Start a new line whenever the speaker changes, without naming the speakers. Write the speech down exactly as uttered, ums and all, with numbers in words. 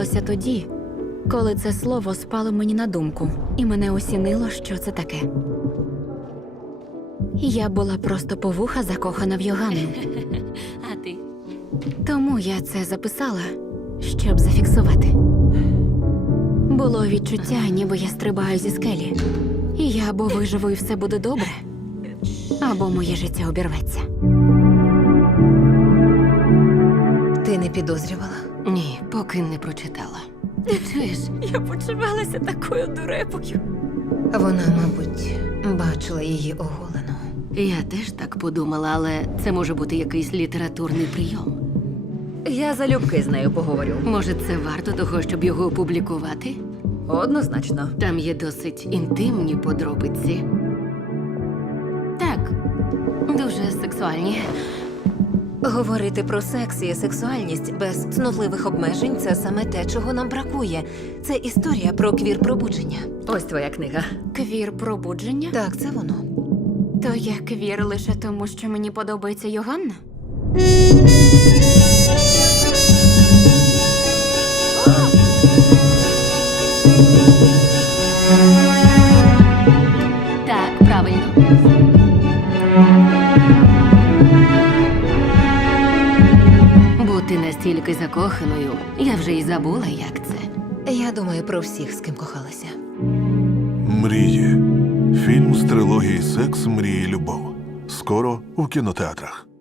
сталося тоді, коли це слово спало мені на думку, і мене осінило, що це таке. Я була просто по вуха закохана в Йоганну.
А ти?
Тому я це записала, щоб зафіксувати. Було відчуття, ніби я стрибаю зі скелі. І я або виживу, і все буде добре, або моє життя обірветься.
Ти не підозрювала?
Ні, поки не прочитала. Ти чуєш?
Я почувалася такою дурепою.
Вона, мабуть, бачила її оголену.
Я теж так подумала, але це може бути якийсь літературний прийом.
Я залюбки з нею поговорю.
Може, це варто того, щоб його опублікувати?
Однозначно.
Там є досить інтимні подробиці. Так, дуже сексуальні.
Говорити про секс і сексуальність без цнотливих обмежень – це саме те, чого нам бракує. Це історія про квір-пробудження.
Ось твоя книга.
Квір-пробудження?
Так, це воно.
То я квір лише тому, що мені подобається Йоганна?
Так, правильно. Бути настільки закоханою, я вже й забула, як це.
Я думаю про всіх, з ким кохалася.
Мрії. Фільм з трилогії «Секс, мрії, любов». Скоро у кінотеатрах.